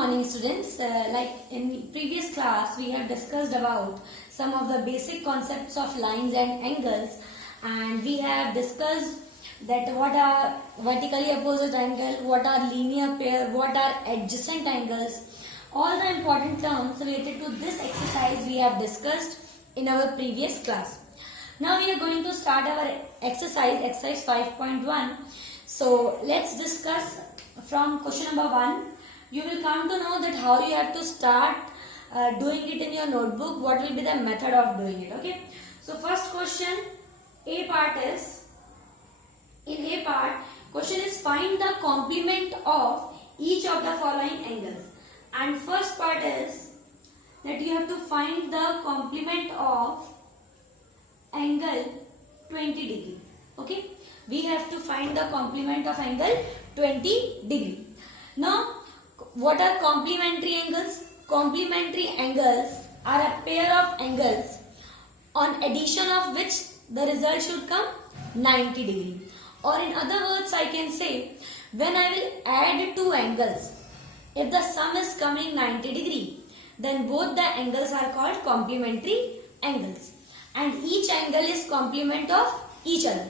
morning students. Like in previous class we have discussed about some of the basic concepts of lines and angles, and we have discussed that what are vertically opposite angle, what are linear pair, what are adjacent angles. All the important terms related to this exercise we have discussed in our previous class. Now we are going to start our exercise 5.1. So let's discuss from question number 1. You will come to know that how you have to start doing it in your notebook, what will be the method of doing it. Okay. So first question, A part is, in A part, question is find the complement of each of the following angles. And first part is that you have to find the complement of angle 20 degree. Okay. We have to find the complement of angle 20 degree. Now, what are complementary angles? Complementary angles are a pair of angles on addition of which the result should come 90 degree. Or in other words, I can say when I will add two angles, if the sum is coming 90 degree, then both the angles are called complementary angles. And each angle is complement of each other.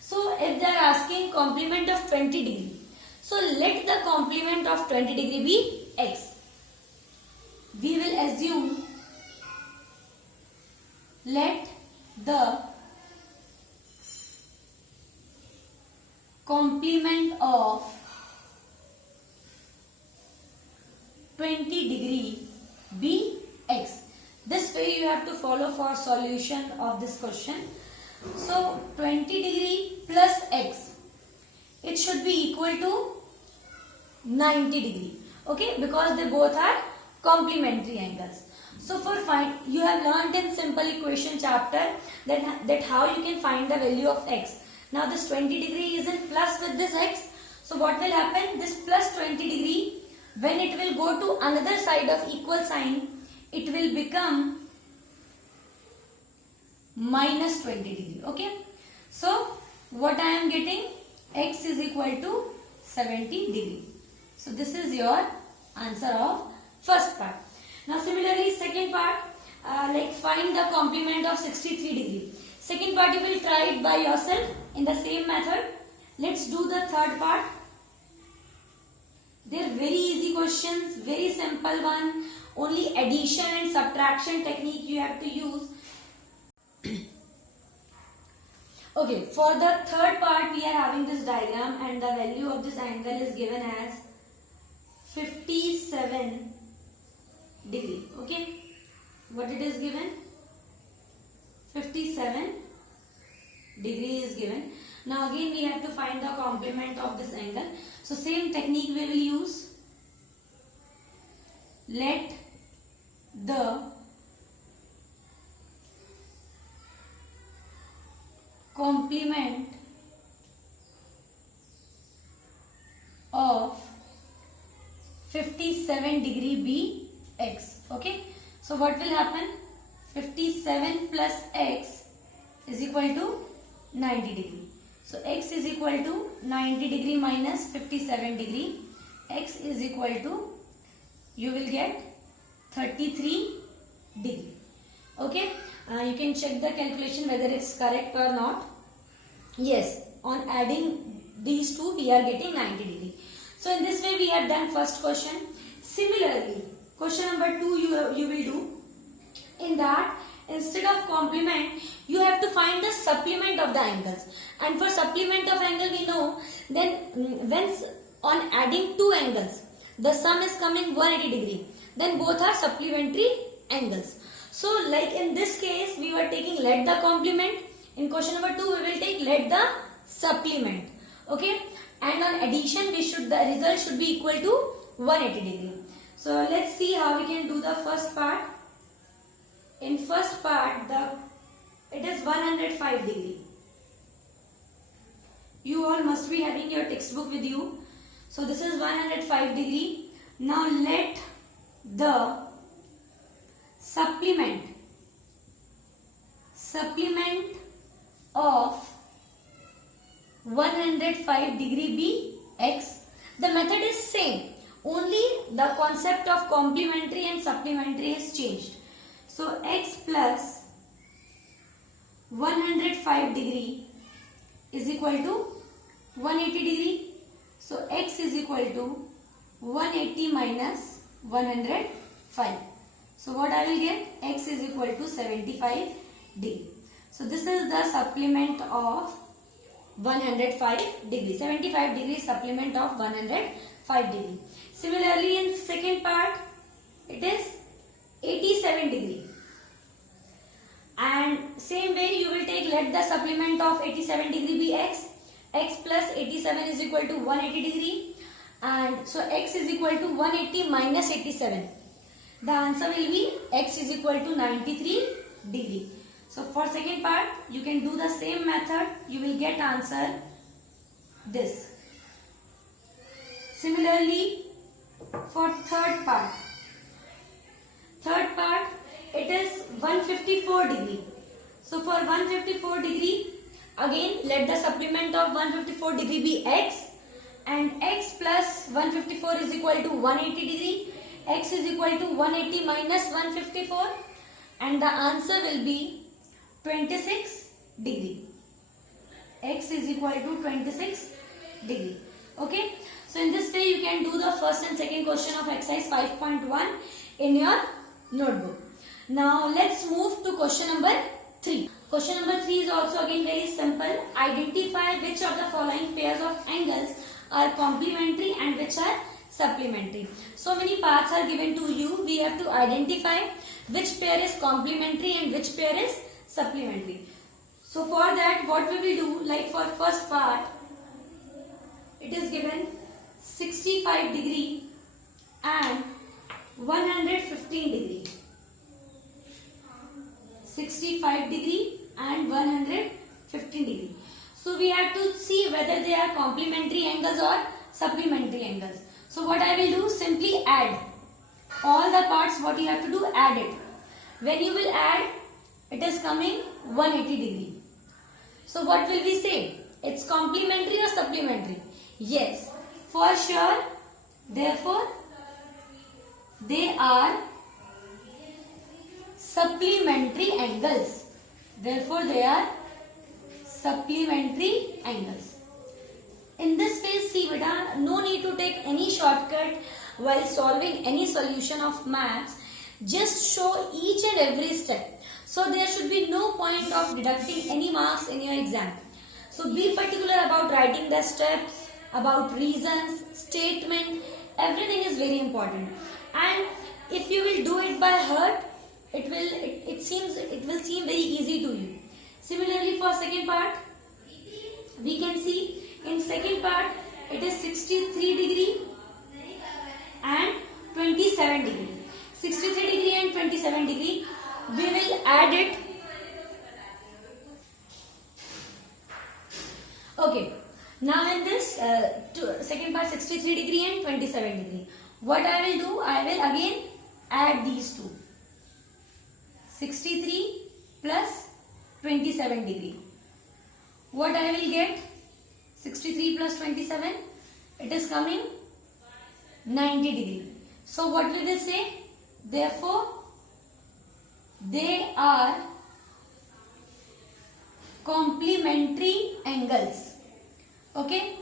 So if they are asking complement of 20 degree, so let the complement of 20 degree be x. We will assume let the complement of 20 degree be x. This way you have to follow for solution of this question. So 20 degree plus x, it should be equal to 90 degree. Okay, because they both are complementary angles. So for find, you have learned in simple equation chapter that how you can find the value of x. Now this 20 degree is in plus with this x. So what will happen? This plus 20 degree, when it will go to another side of equal sign, it will become minus 20 degree. Okay. So what I am getting? X is equal to 70 degree. So this is your answer of first part. Now similarly second part, like find the complement of 63 degree. Second part you will try it by yourself in the same method. Let's do the third part. They are very easy questions, very simple one. Only addition and subtraction technique you have to use. Okay, for the third part we are having this diagram and the value of this angle is given as 57 degree. Okay, what it is given? 57 degree is given. Now again we have to find the complement of this angle. So same technique we will use. Let the complement of 57 degree be x. Okay. So what will happen? 57 plus x is equal to 90 degree. So x is equal to 90 degree minus 57 degree. X is equal to, you will get 33 degree. Okay. You can check the calculation whether it's correct or not. Yes, on adding these two we are getting 90 degree. So in this way we have done first question. Similarly, question number 2 you will do. In that, instead of complement, you have to find the supplement of the angles. And for supplement of angle we know, then when on adding two angles, the sum is coming 180 degree. Then both are supplementary angles. So like in this case, we were taking let the complement. In question number 2, we will take let the supplement. Okay. And on addition, the result should be equal to 180 degree. So let's see how we can do the first part. In first part, it is 105 degree. You all must be having your textbook with you. So this is 105 degree. Now let the supplement of 105 degree be x. The method is same. Only the concept of complementary and supplementary is changed. So x plus 105 degree is equal to 180 degree. So x is equal to 180 minus 105. So what I will get? X is equal to 75 degree. So this is the supplement of 105 degree. 75 degree supplement of 105 degree. Similarly, in second part, it is 87 degree. And same way you will take, let the supplement of 87 degree be x. X plus 87 is equal to 180 degree. And so x is equal to 180 minus 87. The answer will be x is equal to 93 degree. So for second part, you can do the same method. You will get answer this. Similarly, for third part it is 154 degree. So for 154 degree, again let the supplement of 154 degree be x, and x plus 154 is equal to 180 degree. X is equal to 180 minus 154, and the answer will be 26 degree. X is equal to 26 degree. Okay. So in this way you can do the first and second question of exercise 5.1 in your notebook. Now let's move to question number 3. Question number 3 is also again very simple. Identify which of the following pairs of angles are complementary and which are supplementary. So many parts are given to you. We have to identify which pair is complementary and which pair is supplementary. So for that, what we will do, like for first part, it is given 65 degree and 115 degree. 65 degree and 115 degree. So we have to see whether they are complementary angles or supplementary angles. So what I will do, simply add all the parts. What you have to do, add it. When you will add, it is coming 180 degree. So what will we say? It's complementary or supplementary? Yes, for sure. Therefore, they are supplementary angles. Therefore, they are supplementary angles. In this phase, see beta, no need to take any shortcut while solving any solution of maths. Just show each and every step. So there should be no point of deducting any marks in your exam. So be particular about writing the steps, about reasons, statement. Everything is very important. And if you will do it by heart, it will seem very easy to you. Similarly, for second part, we can see in second part it is 63 degree and 27 degree. 63 degree and 27 degree. We will add it. Okay. Now in this second part 63 degree and 27 degree. What I will do, I will again add these two. 63 plus 27 degree. What I will get? 63 plus 27. It is coming 90 degree. So what we will say? Therefore, they are complementary angles. Okay.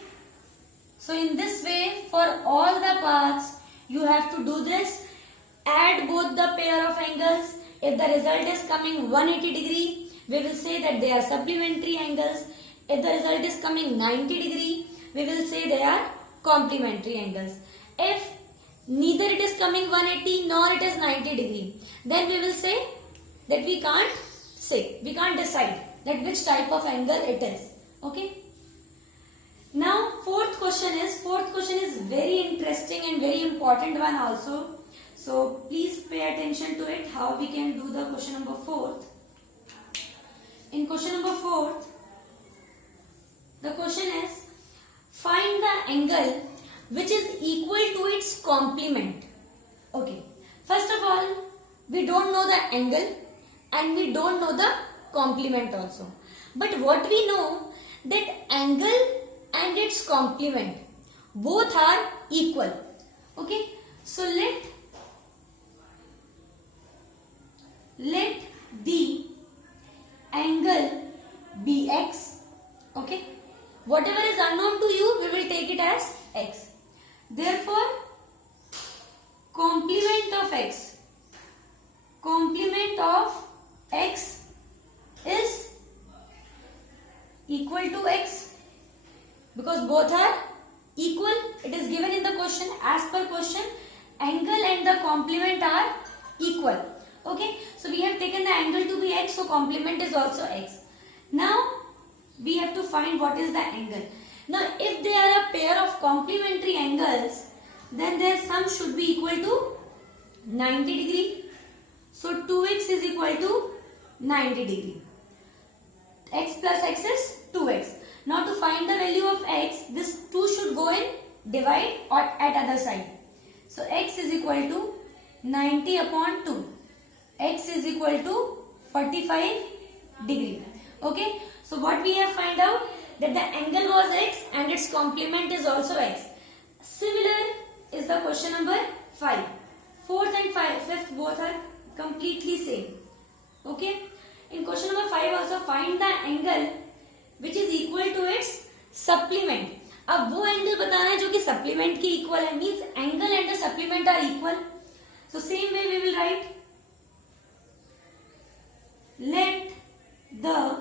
So in this way, for all the parts, you have to do this. Add both the pair of angles. If the result is coming 180 degree, we will say that they are supplementary angles. If the result is coming 90 degree, we will say they are complementary angles. If neither it is coming 180 nor it is 90 degree, then we will say that we can't decide that which type of angle it is. Okay. Now fourth question is very interesting and very important one also. So please pay attention to it, how we can do the question number 4. In question number 4, the question is, find the angle which is equal to its complement. Okay. First of all, we don't know the angle and we don't know the complement also. But what we know, that angle and its complement both are equal. Okay, so let the angle be x. Okay, whatever is unknown to you, we will take it as x. Therefore, complement of x is equal to x, because both are equal. It is given in the question. As per question, angle and the complement are equal. Okay, so we have taken the angle to be x, so complement is also x. Now we have to find what is the angle. Now if they are a pair of complementary angles, then their sum should be equal to 90 degree. So 2x is equal to 90 degree. X plus x is 2x. Now to find the value of x, this 2 should go in divide or at other side. So x is equal to 90 upon 2. X is equal to 45 degree. Okay. So what we have find out, that the angle was x and its complement is also x. Similar is the question number 5. Fourth and fifth both are completely same. Okay. In question number 5 also, find the angle which is equal to its supplement. अब वो angle बताना है जो कि supplement की equal है, means angle and the supplement are equal. So same way we will write, let the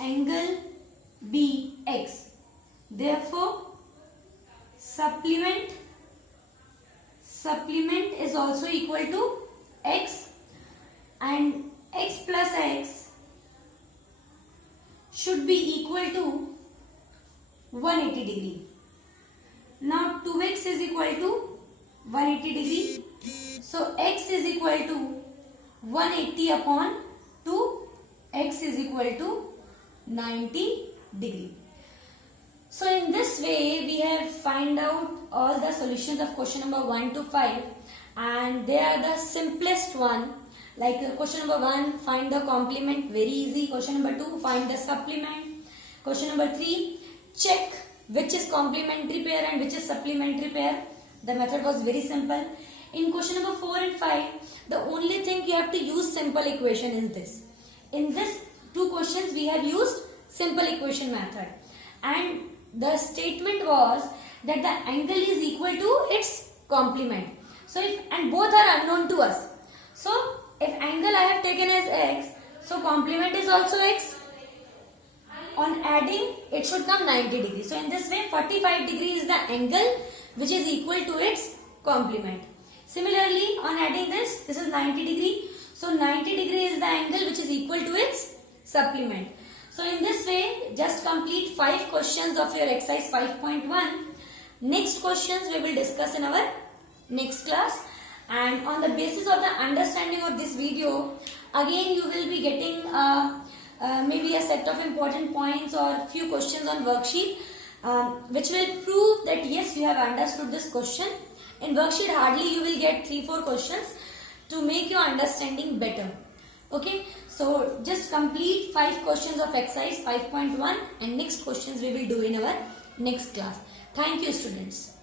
angle be x. Therefore, supplement is also equal to x, and x plus x should be equal to 180 degree. Now 2x is equal to 180 degree. So x is equal to 180 upon 2. X is equal to 90 degree. So in this way we have find out all the solutions of question number 1 to 5, and they are the simplest one. Like question number 1, find the complement, very easy. Question number 2, find the supplement. Question number 3, check which is complementary pair and which is supplementary pair. The method was very simple. In question number 4 and 5, the only thing you have to use simple equation is this. In this two questions we have used simple equation method, and the statement was that the angle is equal to its complement. So if, and both are unknown to us. So if angle I have taken as x, so complement is also x. On adding, it should come 90 degrees. So in this way, 45 degree is the angle which is equal to its complement. Similarly, on adding this is 90 degree. So 90 degree is the angle which is equal to its supplement. So in this way, just complete 5 questions of your exercise 5.1. Next questions we will discuss in our next class. And on the basis of the understanding of this video, again you will be getting maybe a set of important points or few questions on worksheet, which will prove that yes, you have understood this question. In worksheet hardly you will get 3-4 questions to make your understanding better. Okay, so just complete 5 questions of exercise 5.1, and next questions we will do in our next class. Thank you, students.